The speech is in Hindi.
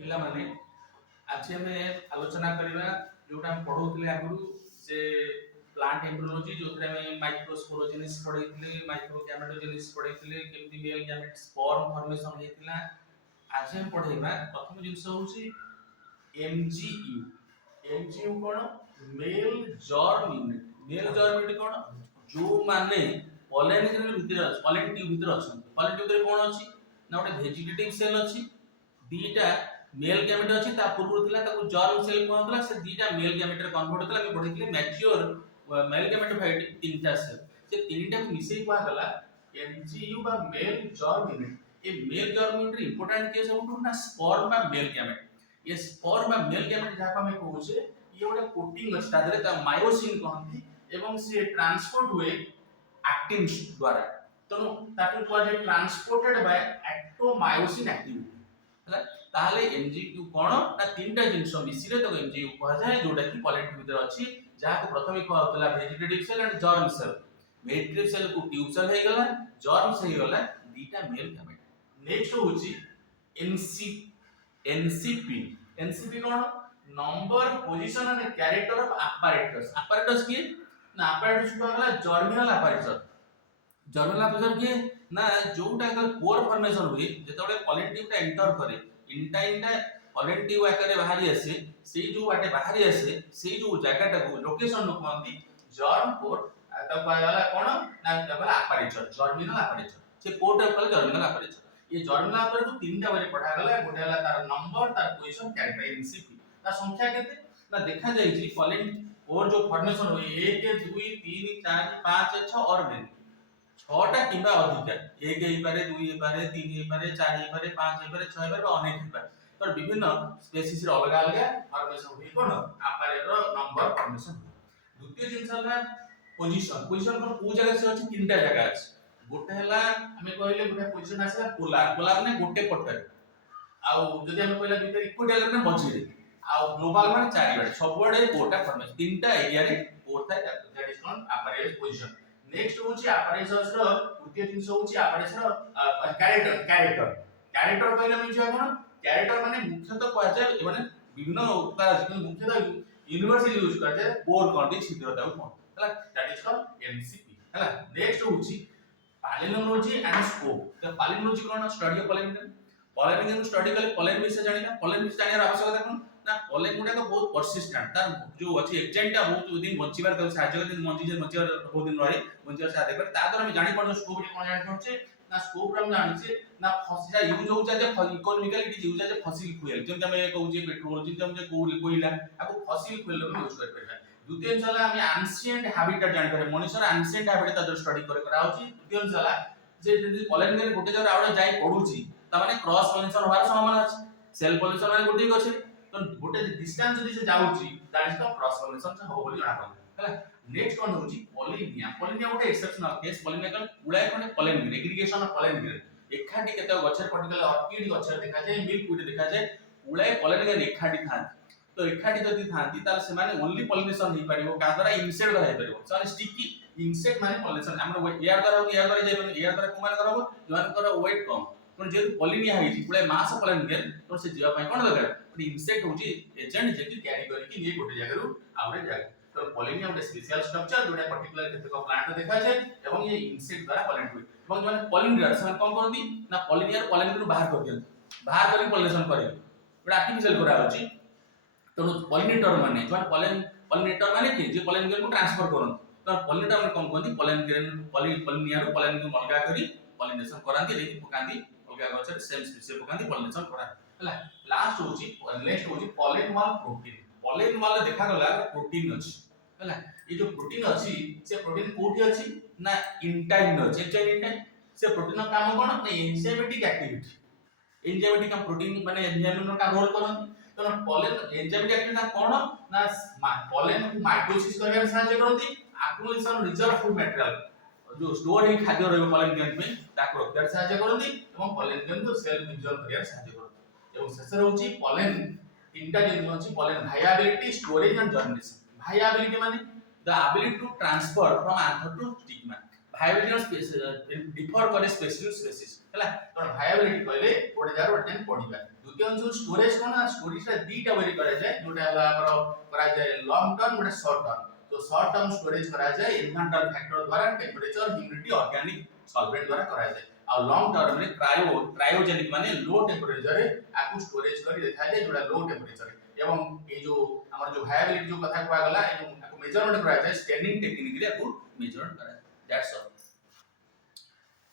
पिला माने आज हमें आलोचना करबा जोटा हम पढौतले आगु जे प्लांट एम्ब्रियोलॉजी जोथरे में माइक्रोस्पोरोजेनिस पढैतले माइक्रोगैमेटोजेनिस पढैतले केमति मेल गैमेट स्पर्म फॉर्मेशन हेतिला आज हम पढैबा प्रथम जिंस होची एमजीयू एमजीयू कोन male germ unit male germ unit कोन जो माने पॉलन ग्रेन भितर पॉलन ट्यूब भितर अछन पॉलन ट्यूब रे कोन अछि ना ओटे वेजिटेटिव सेल अछि दीटा मेल गैमेट अछि ता पूर्व थिला ताको जर्म सेल कहतला से दीटा मेल गैमेट रे कन्वर्ट होतला हम पढितले मैच्योर मेल गैमेट फाइट तीनटा सेल से तीनटा को मिसई कोआ गला एमजीयू बा मेल जर्म यूनिट ए male germ unit important case होटु ना स्पर्म बा मेल गैमेट ये स्पर्म बा मेल गैमेट जाका हम कहूचे ये ओडा कोटिंग अछि तादरे ता मायोसिन कहंती एवं से ट्रांसपोर्ट हुए एक्टिन द्वारा तनो ताकि कोआ जे ट्रांसपोर्टेड बाय एक्टोमायोसिन एक्टिविटी हला ताले एमजीयू कोन ना तीनटा जिंस मिसिले तो एमजीयू कहा जाय जोटा कि पॉलिट भीतर अछि जहा को प्रथमे कहा होतला vegetative cell and germ cell vegetative cell को ट्यूब सेल हे गला जर्म से हे गला दीटा मेल गैमेट नेक्स्ट होची एनसी एनसीपी एनसीपी कोन number position and character of apparatus apparatus की ना apparatus को गला जर्मिनल apparatus जर्मिनल apparatus की ना जोटा का कोर फॉर्मेशन हुए जेतबे पॉलन ट्यूब ता एंटर करे इंटाइनटा पॉलन ट्यूब आकारे बाहरी आसे से जो बाटे बाहरी आसे से जो जगह को लोकेशन नो कहंती जर्म कोर त कहला कोन ना कहला apparatus जर्मिनल apparatus से कोर कहला जर्मिनल apparatus ये जर्मिनल apparatus तीनटा बारे पढ़ा गला गोटे हला तार नंबर तार पोजीशन कैरेक्टर एनसीपी ता संख्या केते ना देखा जाई छी पॉलन और जो फॉर्मेशन हुए 1 2 3 4 5 6 और मेन 6टा किबा अधिक 1 हे पारे 2 हे पारे 3 हे पारे 4 हे पारे 5 हे पारे 6 हे पारे अनेक हे पारे तो विभिन्न स्पेसीज रे अलग अलग फॉर्मेशन हुई कोन आपारेट रो नंबर फॉर्मेशन द्वितीय जिंस हला पोजीशन पोजीशन को को जगह से अछि तीनटा जगह अछि गोटे हला हमें कहले गोटे पोजीशन आसे पोलार पोलार ने गोटे पटरे आउ जदि हमें कहला भीतर इक्विटोरियल ने मझिरे आउ ग्लोबल माने चारि बडे सब बडे कोटा फॉर्मेशन तीनटा एरिया रे कोर थाय that is called apparatus position next होची apparatus रो तृतीय जिंस होची apparatus रो कैरेक्टर कैरेक्टर कैरेक्टर कहले हम जे कोन कैरेक्टर माने मुख्यतः कह जाय माने विभिन्न उपकार अछि मुख्यतः यूनिवर्सल यूज कर जाय कोर कोन छिद्रता को हला दैट इज कॉल्ड एमसीपी हला नेक्स्ट होची palynology and scope the palynology कोन study of pollen pollen study कले पॉलिन विषय जानिना पॉलिन विषय जानियार आवश्यकता कोन ना पॉलिन गुडा तो बहुत परसिस्टेंट तार जो अछि एजेंटा बहुत दिन बंचिबार कर साहाय्य दिन बंचिबार बहुत दिन रही बंचिबार साहाय्य कर ता द्वारा हम जानि पड़ो स्कोप कोन जानि पड़छे ना स्कोप रे हम जानि छे ना फसिला यूज होचा जे economically it is use as fossil fuel जेम हम कहू जे पेट्रोल जेम जे कोइला आको फसिल फ्यूल रे यूज कर परबा द्वितीय अंशला हम एंशिएंट हैबिटेट जानि पारे मनुष्यर एंशिएंट हैबिटेट ता स्टडी करे करा होची द्वितीय अंशला जे जदि पॉलिन ग्रेन गोटे जगह आउडा जाई पडुची ता माने क्रॉस पोलिनेशन होबार संभावना अछि सेल पोलिनेशन माने गोटे गछि तो गोटे डिस्टेंस जदि से जाउची that is the cross pollination से हो बोली जाना हला नेक्स्ट कोन होची पॉलिनिया पॉलिनिया गोटे एक्सेप्शनल केस पॉलिनिया कल उड़ाय कोन pollen grain aggregation of pollen grain एखाटी केते गछर पर्टिकुलर ऑर्किड गछर देखा जाय मिल्क वीड देखा जाय उड़ाय पॉलिन ग्रेन एखाटी था तो एखाटी जदि थांती तार से माने ओनली पॉलिनेशन ही परिबो का द्वारा इंसेक्ट रहे परिबो सो स्टिकी इंसेक्ट माने पॉलिनेशन हमर एयर द्वारा जाय एयर द्वारा कुमान करबो जवान कर वेट कम पण जे पॉलिनिया है पुळे मास पॉलिन ग्रेन तो से जीवा पय कोन दरकार पण इंसेक्ट होची एजेंट जे कि कैरी करी कि ये गोटे जगह रु आउरे जाय तो पॉलिनिया गोटे स्पेशल स्ट्रक्चर जोटा पर्टिकुलर केते को प्लांट देखा जाय एवं ये इंसेक्ट द्वारा पॉलिनेट हुए एवं जने पॉलिन ग्रेन से कोन करदी ना पॉलिनिया पॉलिन ग्रेन बाहर कर दियंती बाहर करी पॉलिनेशन करे बट आर्टिफिशियल करा होची तो पॉलिनेटर माने जो पॉलिनेटर माने कि जे पॉलिन ग्रेन को ट्रांसफर करन तो पॉलिनेटर माने कोन करदी पॉलिन ग्रेन पॉलिनिया रो पॉलिन को अलगा करी पॉलिनेशन करांती लेकिन पकांती अलगा गछर सेम स्पीसीज पकांती पॉलिनेशन करा हला लास्ट होची नेक्स्ट होची पॉलिन वाल देखा गला प्रोटीन अछि हला ये जो प्रोटीन अछि से प्रोटीन कोठी अछि ना इंटाइन अछि इंटाइन से प्रोटीन काम कोन ना एंजाइमेटिक एक्टिविटी एंजाइमेटिक का प्रोटीन माने एंजाइम का रोल करन तो पॉलिन एंजाइमेटिक एक्टिविटी कोन ना पॉलिन को माइटोसिस करबा सहायता करती एक्युमुलेशन रिजर्व फूड मटेरियल जो स्टोर ही खाद्य रहबो पॉलिन ग्रेन में ताको रखिया सहायता करती एवं पॉलिन ग्रेन को सेल डिविजन करिया सहायता करती एवं शेष होची पॉलिन तीनटा जे होची pollen viability storage and germination viability माने the ability to transfer from anther to stigma viability differ କରେ ସ୍ପେସିସ୍ ସ୍ପେସିସ୍ ହେଲା ତ ଭାୟାବିଲିଟି କହିଲେ ଗୋଟେ ଜାଗାରେ ଗୋଟେ ଦିନ ପଢିବା ଦ୍ୱିତୀୟ ଅଂଶ ଷ୍ଟୋରେଜ କଣ ଷ୍ଟୋରେଜ ଟା ଦିଟା ୱେରେ କରାଯାଏ ଯୋଉଟା ହେଲା ଆମର କରାଯାଏ ଲଙ୍ଗ ଟर्म ଗୋଟେ ସର୍ଟ ଟर्म तो शॉर्ट टर्म स्टोरेज करा जाए एनवायरमेंटल फैक्टर द्वारा टेंपरेचर ह्यूमिडिटी ऑर्गेनिक सॉल्वेंट द्वारा करा जाए और लॉन्ग टर्म में क्रायोजेनिक माने लो टेंपरेचर रे आकु स्टोरेज करी देखा जाए जोड़ा लो टेंपरेचर एवं ये जो हमर जो वायबिलिटी जो कथा कहला ए जो मेजरमेंट करा जाए स्कैनिंग टेक्निक रे आकु मेजरमेंट करा जाए दैट्स ऑल